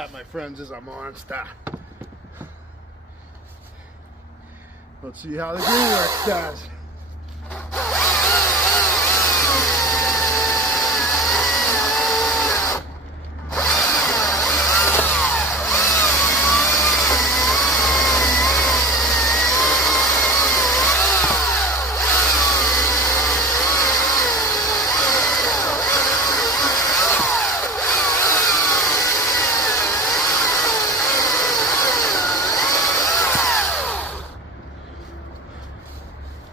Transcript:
that, my friends, is a monster. Let's see how the Greenworks does.